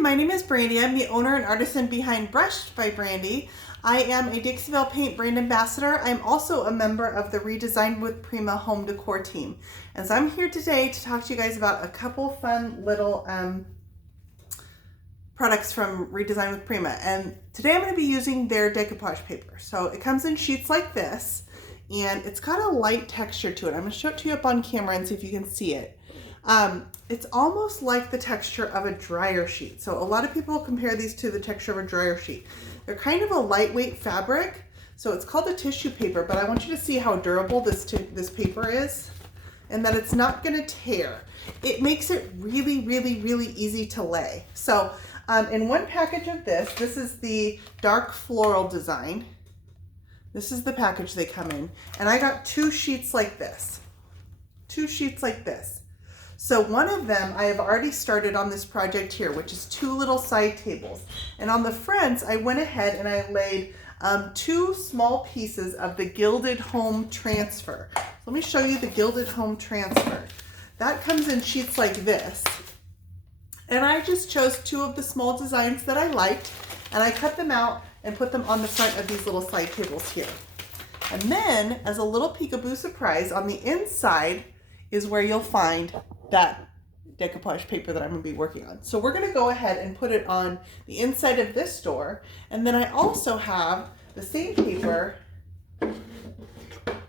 my name is Brandy. I'm the owner and artisan behind Brushed by Brandy. I am a Dixie Belle Paint brand ambassador. I'm also a member of the Redesign with Prima home decor team. And so I'm here today to talk to you guys about a couple fun little products from Redesign with Prima. And today I'm going to be using their decoupage paper. So it comes in sheets like this, and it's got a light texture to it. I'm going to show it to you up on camera and see if you can see it. It's almost like the texture of a dryer sheet. So a lot of people compare these to the texture of a dryer sheet. They're kind of a lightweight fabric. So it's called a tissue paper, but I want you to see how durable this paper is and that it's not going to tear. It makes it really, really, really easy to lay. So in one package of this is the dark floral design. This is the package they come in. And I got two sheets like this. Two sheets like this. So one of them I have already started on this project here, which is two little side tables. And on the fronts, I went ahead and I laid two small pieces of the Gilded Home Transfer. So let me show you the Gilded Home Transfer. That comes in sheets like this. And I just chose two of the small designs that I liked, and I cut them out and put them on the front of these little side tables here. And then, as a little peekaboo surprise, on the inside is where you'll find that decoupage paper that I'm going to be working on. So we're going to go ahead and put it on the inside of this door, and then I also have the same paper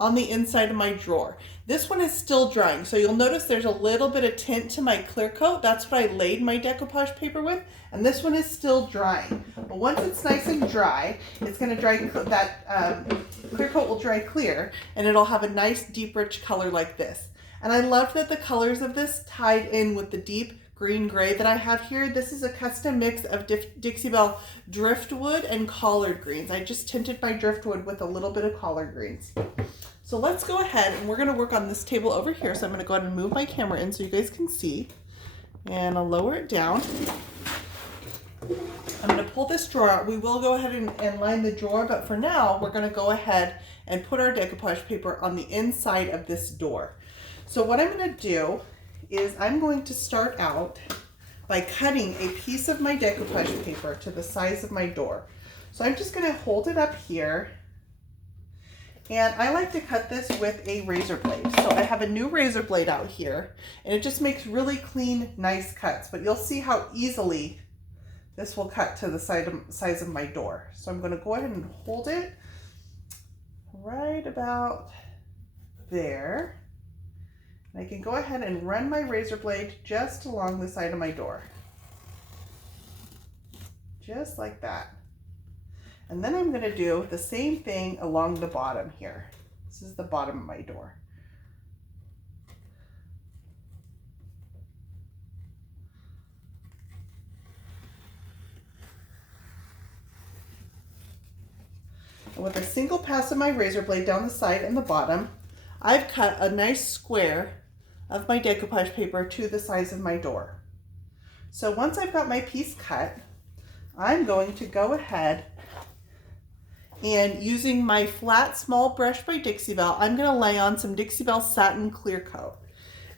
on the inside of my drawer. This one is still drying, so you'll notice there's a little bit of tint to my clear coat. That's what I laid my decoupage paper with, and this one is still drying. But once it's nice and dry, it's going to dry, that clear coat will dry clear, and it'll have a nice deep rich color like this. And I love that the colors of this tied in with the deep green gray that I have here. This is a custom mix of Dixie Belle driftwood and collard greens. I just tinted my driftwood with a little bit of collard greens. So let's go ahead and we're going to work on this table over here. So I'm going to go ahead and move my camera in so you guys can see. And I'll lower it down. I'm going to pull this drawer out. We will go ahead and line the drawer, but for now we're going to go ahead and put our decoupage paper on the inside of this door. So what I'm going to do is I'm going to start out by cutting a piece of my decoupage paper to the size of my door. So I'm just going to hold it up here, and I like to cut this with a razor blade. So I have a new razor blade out here, and it just makes really clean, nice cuts, but you'll see how easily this will cut to the size of my door. So I'm going to go ahead and hold it right about there. I can go ahead and run my razor blade just along the side of my door. Just like that. And then I'm going to do the same thing along the bottom here. This is the bottom of my door. And with a single pass of my razor blade down the side and the bottom, I've cut a nice square of my decoupage paper to the size of my door. So once I've got my piece cut, I'm going to go ahead and using my flat small brush by Dixie Belle, I'm going to lay on some Dixie Belle satin clear coat.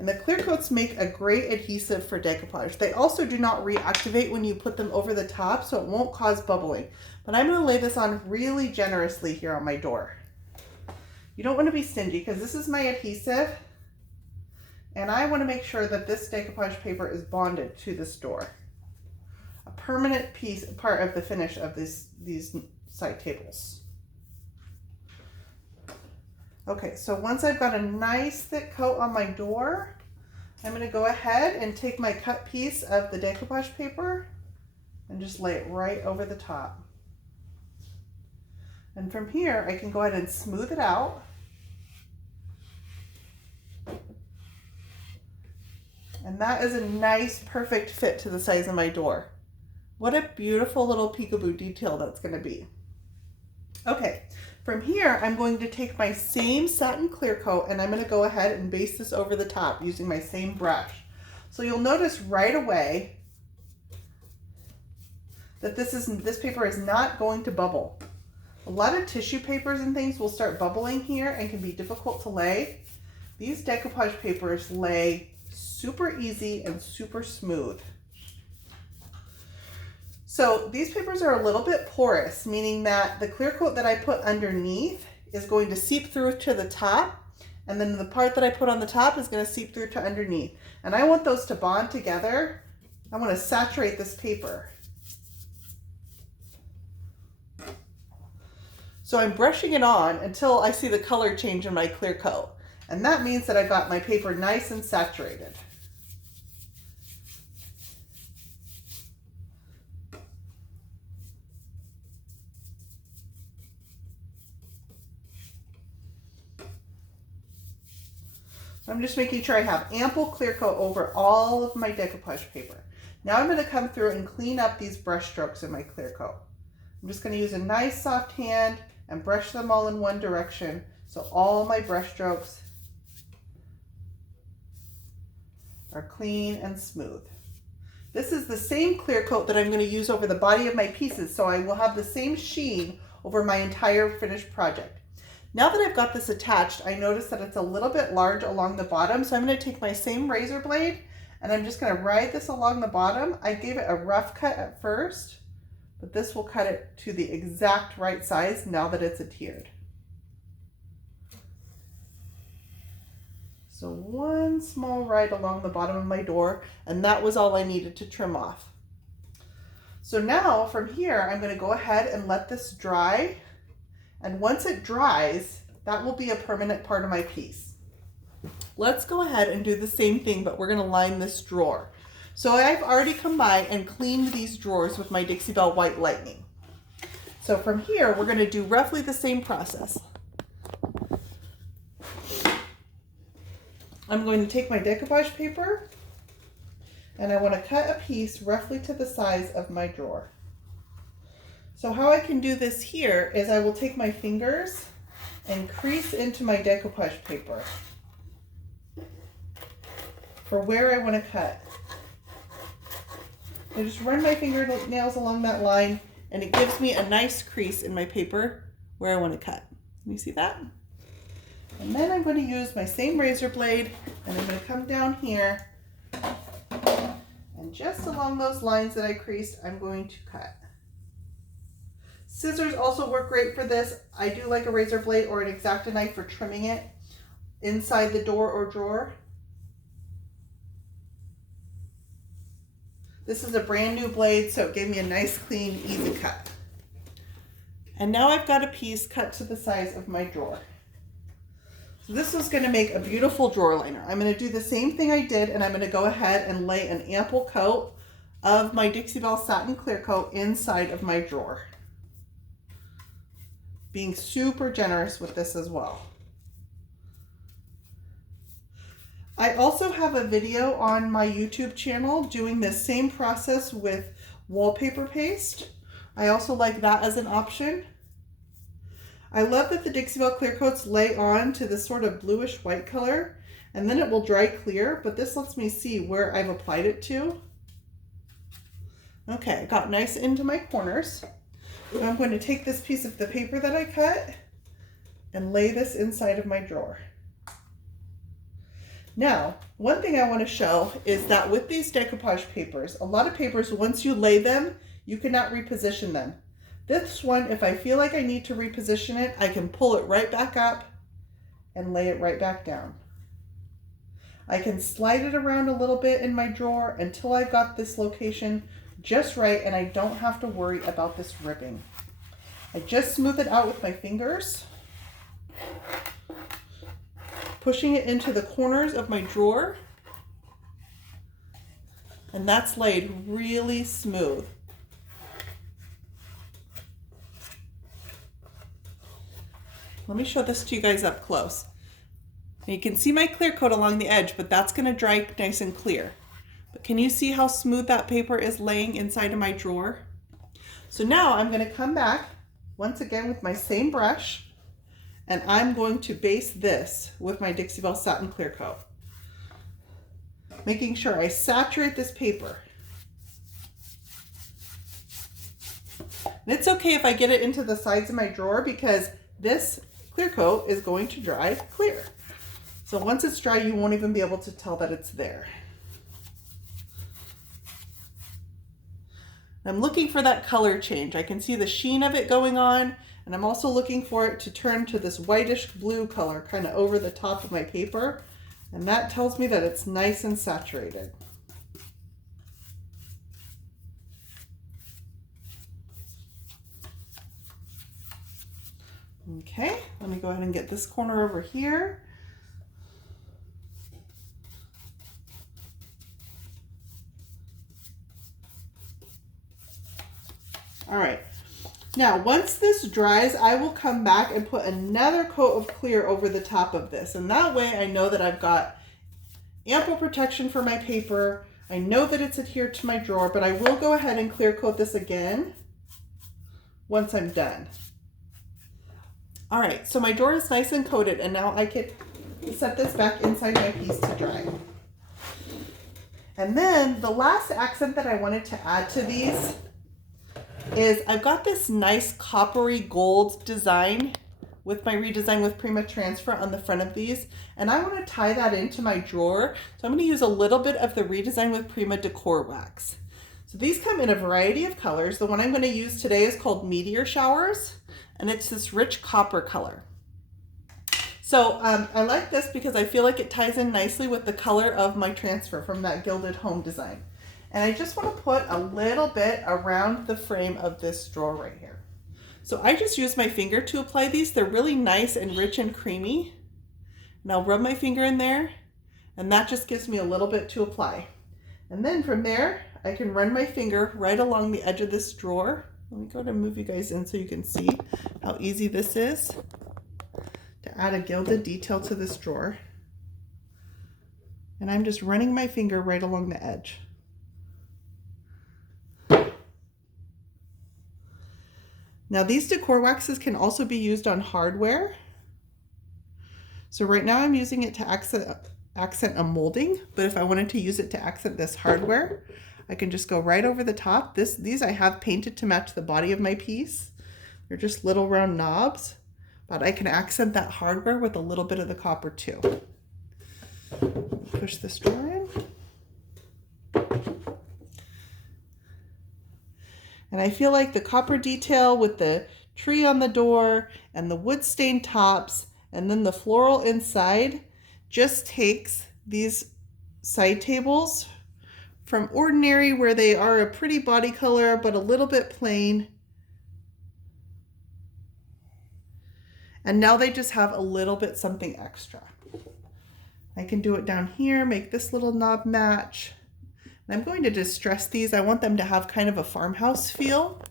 And the clear coats make a great adhesive for decoupage. They also do not reactivate when you put them over the top, so it won't cause bubbling. But I'm going to lay this on really generously here on my door. You don't want to be stingy because this is my adhesive, and I want to make sure that this decoupage paper is bonded to this door. A permanent part of the finish of these side tables. Okay, so once I've got a nice thick coat on my door, I'm going to go ahead and take my cut piece of the decoupage paper and just lay it right over the top. And from here, I can go ahead and smooth it out. And that is a nice, perfect fit to the size of my door. What a beautiful little peekaboo detail that's going to be. Okay, from here, I'm going to take my same satin clear coat and I'm going to go ahead and base this over the top using my same brush. So you'll notice right away that this paper is not going to bubble. A lot of tissue papers and things will start bubbling here and can be difficult to lay. These decoupage papers lay super easy and super smooth. So these papers are a little bit porous, meaning that the clear coat that I put underneath is going to seep through to the top, and then the part that I put on the top is going to seep through to underneath. And I want those to bond together. I want to saturate this paper. So I'm brushing it on until I see the color change in my clear coat. And that means that I've got my paper nice and saturated. I'm just making sure I have ample clear coat over all of my decoupage paper. Now I'm going to come through and clean up these brush strokes in my clear coat. I'm just going to use a nice soft hand and brush them all in one direction so all my brush strokes are clean and smooth. This is the same clear coat that I'm going to use over the body of my pieces, so I will have the same sheen over my entire finished project. Now that I've got this attached, I notice that it's a little bit large along the bottom, so I'm going to take my same razor blade and I'm just going to ride this along the bottom. I gave it a rough cut at first, but this will cut it to the exact right size now that it's adhered. So one small ride along the bottom of my door, and that was all I needed to trim off. So now from here, I'm going to go ahead and let this dry. And once it dries, that will be a permanent part of my piece. Let's go ahead and do the same thing, but we're going to line this drawer. So I've already come by and cleaned these drawers with my Dixie Belle White Lightning. So from here, we're going to do roughly the same process. I'm going to take my decoupage paper and I want to cut a piece roughly to the size of my drawer. So how I can do this here is I will take my fingers and crease into my decoupage paper for where I want to cut. I just run my fingernails along that line and it gives me a nice crease in my paper where I want to cut. Can you see that? And then I'm going to use my same razor blade and I'm going to come down here and just along those lines that I creased, I'm going to cut. Scissors also work great for this. I do like a razor blade or an X-Acto knife for trimming it inside the door or drawer. This is a brand new blade, so it gave me a nice, clean, easy cut. And now I've got a piece cut to the size of my drawer. So this is going to make a beautiful drawer liner. I'm going to do the same thing I did, and I'm going to go ahead and lay an ample coat of my Dixie Belle Satin Clear Coat inside of my drawer. Being super generous with this as well. I also have a video on my YouTube channel doing this same process with wallpaper paste. I also like that as an option. I love that the Dixie Belle Clear Coats lay on to this sort of bluish white color, and then it will dry clear, but this lets me see where I've applied it to. Okay, I got nice into my corners. So I'm going to take this piece of the paper that I cut and lay this inside of my drawer. Now, one thing I want to show is that with these decoupage papers, a lot of papers, once you lay them, you cannot reposition them. This one, if I feel like I need to reposition it, I can pull it right back up and lay it right back down. I can slide it around a little bit in my drawer until I've got this location just right and I don't have to worry about this ripping. I just smooth it out with my fingers, pushing it into the corners of my drawer, and that's laid really smooth. Let me show this to you guys up close. And you can see my clear coat along the edge, but that's going to dry nice and clear. But can you see how smooth that paper is laying inside of my drawer? So now I'm going to come back once again with my same brush, and I'm going to base this with my Dixie Belle Satin Clear Coat, making sure I saturate this paper. And it's okay if I get it into the sides of my drawer because this clear coat is going to dry clear. So once it's dry, you won't even be able to tell that it's there. I'm looking for that color change. I can see the sheen of it going on, and I'm also looking for it to turn to this whitish blue color kind of over the top of my paper, and that tells me that it's nice and saturated. Okay, let me go ahead and get this corner over here. All right, now once this dries, I will come back and put another coat of clear over the top of this. And that way I know that I've got ample protection for my paper. I know that it's adhered to my drawer, but I will go ahead and clear coat this again once I'm done. All right, so my drawer is nice and coated, and now I can set this back inside my piece to dry. And then the last accent that I wanted to add to these is I've got this nice coppery gold design with my redesign with Prima transfer on the front of these, and I want to tie that into my drawer. So I'm going to use a little bit of the redesign with Prima decor wax. So these come in a variety of colors. The one I'm going to use today is called Meteor Showers, and it's this rich copper color. So I like this because I feel like it ties in nicely with the color of my transfer from that gilded home design. And I just want to put a little bit around the frame of this drawer right here. So I just use my finger to apply these. They're really nice and rich and creamy. And I'll rub my finger in there, and that just gives me a little bit to apply. And then from there, I can run my finger right along the edge of this drawer. Let me go ahead and move you guys in so you can see how easy this is to add a gilded detail to this drawer. And I'm just running my finger right along the edge. Now these decor waxes can also be used on hardware. So right now I'm using it to accent a molding, but if I wanted to use it to accent this hardware, I can just go right over the top. These I have painted to match the body of my piece. They're just little round knobs, but I can accent that hardware with a little bit of the copper too. Push this drawer in. And I feel like the copper detail with the tree on the door and the wood stained tops and then the floral inside just takes these side tables from ordinary, where they are a pretty body color but a little bit plain, and now they just have a little bit something extra. I can do it down here, make this little knob match. I'm going to distress these. I want them to have kind of a farmhouse feel.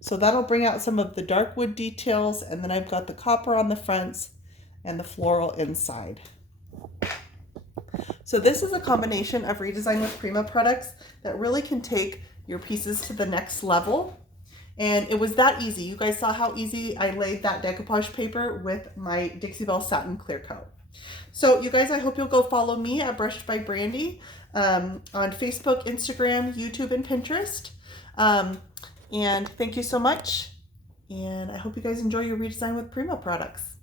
So that'll bring out some of the dark wood details, and then I've got the copper on the fronts and the floral inside. So this is a combination of redesign with Prima products that really can take your pieces to the next level. And it was that easy. You guys saw how easy I laid that decoupage paper with my Dixie Belle Satin Clear Coat. So you guys, I hope you'll go follow me at Brushed by Brandy on Facebook, Instagram, YouTube, and Pinterest. And thank you so much. And I hope you guys enjoy your redesign with Prima products.